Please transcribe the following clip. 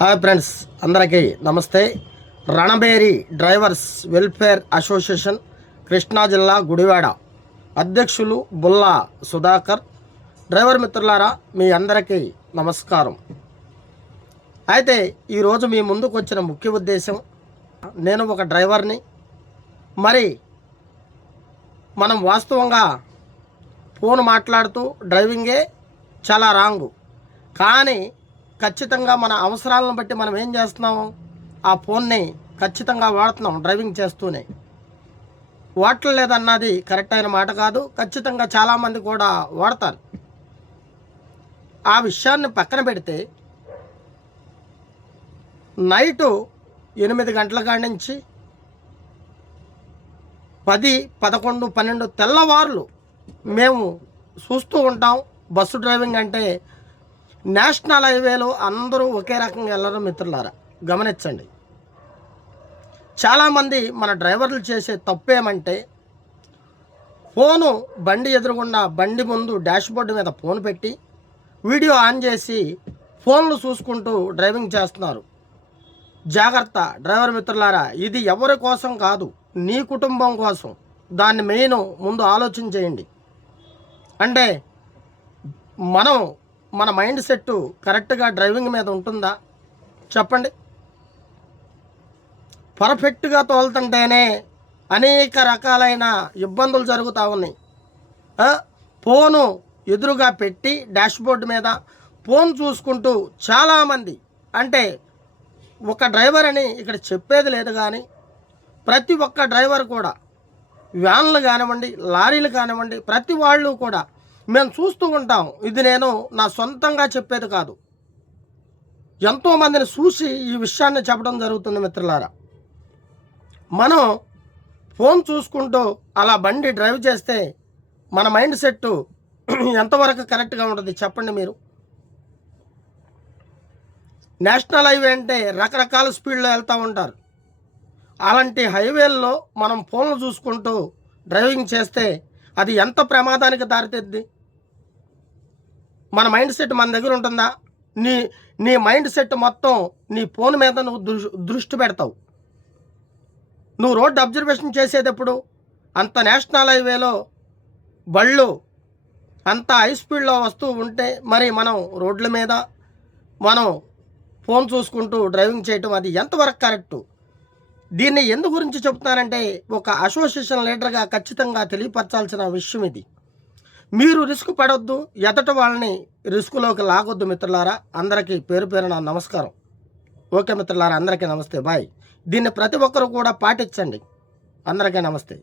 Hi friends, అందరికీ నమస్తే. రణబేరి drivers welfare association Krishna జిల్లా గుడివాడ అధ్యక్షులు బుల్లా సుధాకర్. డ్రైవర్ మిత్రులారా, మీ అందరికీ నమస్కారం. అయితే ఈరోజు మీ ముందుకు వచ్చిన ముఖ్య ఉద్దేశం, నేను ఒక డ్రైవర్ని. మరి మనం వాస్తవంగా ఫోన్ మాట్లాడుతూ డ్రైవింగే చాలా రాంగు. కానీ ఖచ్చితంగా మన అవసరాలను బట్టి మనం ఏం చేస్తున్నాము, ఆ ఫోన్ని ఖచ్చితంగా వాడుతున్నాం డ్రైవింగ్ చేస్తూనే. వాడలేదన్నది కరెక్ట్ అయిన మాట కాదు. ఖచ్చితంగా చాలామంది కూడా వాడతారు. ఆ విషయాన్ని పక్కన పెడితే నైటు 8 గంటల కాడి నుంచి 10, 11, 12 తెల్లవారులు మేము చూస్తూ ఉంటాం. బస్సు డ్రైవింగ్ అంటే నేషనల్ హైవేలో అందరూ ఒకే రకంగా వెళ్ళరు మిత్రులారా, గమనించండి. చాలామంది మన డ్రైవర్లు చేసే తప్పు ఏమంటే, ఫోను బండి ఎదురుగుండా బండి ముందు డాష్బోర్డు మీద ఫోన్ పెట్టి వీడియో ఆన్ చేసి ఫోన్లు చూసుకుంటూ డ్రైవింగ్ చేస్తున్నారు. జాగ్రత్త డ్రైవర్ మిత్రులారా, ఇది ఎవరి కోసం కాదు, నీ కుటుంబం కోసం. దాన్ని మెయిన్ ముందు ఆలోచన చేయండి. అంటే మన మైండ్ సెట్ కరెక్ట్గా డ్రైవింగ్ మీద ఉంటుందా చెప్పండి. పర్ఫెక్ట్గా తోలుతుంటేనే అనేక రకాలైన ఇబ్బందులు జరుగుతూ ఉన్నాయి. ఫోను ఎదురుగా పెట్టి డాష్బోర్డు మీద ఫోన్ చూసుకుంటూ చాలామంది, అంటే ఒక డ్రైవర్ అని ఇక్కడ చెప్పేది లేదు, కానీ ప్రతి ఒక్క డ్రైవర్ కూడా, వ్యాన్లు కానివ్వండి, లారీలు కానివ్వండి, ప్రతి వాళ్ళు కూడా మేము చూస్తూ ఉంటాం. ఇది నేను నా సొంతంగా చెప్పేది కాదు, ఎంతోమందిని చూసి ఈ విషయాన్ని చెప్పడం జరుగుతుంది మిత్రులారా. మనం ఫోన్ చూసుకుంటూ అలా బండి డ్రైవ్ చేస్తే మన మైండ్ సెట్ ఎంతవరకు కరెక్ట్గా ఉంటుంది చెప్పండి మీరు. నేషనల్ హైవే అంటే రకరకాల స్పీడ్లో వెళ్తూ ఉంటారు. అలాంటి హైవేల్లో మనం ఫోన్లు చూసుకుంటూ డ్రైవింగ్ చేస్తే అది ఎంత ప్రమాదానికి దారితీద్ది. మన మైండ్ సెట్ మన దగ్గర ఉంటుందా? నీ మైండ్ సెట్ మొత్తం నీ ఫోన్ మీద నువ్వు దృష్టి పెడతావు. నువ్వు రోడ్డు అబ్జర్వేషన్ చేసేటప్పుడు అంత నేషనల్ హైవేలో బళ్ళు అంత హై స్పీడ్లో వస్తూ ఉంటే మరి మనం రోడ్ల మీద మనం ఫోన్ చూసుకుంటూ డ్రైవింగ్ చేయటం అది ఎంతవరకు కరెక్టు? దీన్ని ఎందు గురించి చెప్తున్నానంటే, ఒక అసోసియేషన్ లీడర్గా ఖచ్చితంగా తెలియపరచాల్సిన విషయం ఇది. మీరు రిస్క్ పడొద్దు, ఎదట వాళ్ళని రిస్కులోకి లాగొద్దు మిత్రులారా. అందరికీ పేరు పేరున నమస్కారం. ఓకే మిత్రులారా, అందరికీ నమస్తే, బాయ్. దీన్ని ప్రతి ఒక్కరు కూడా పాటించండి. అందరికీ నమస్తే.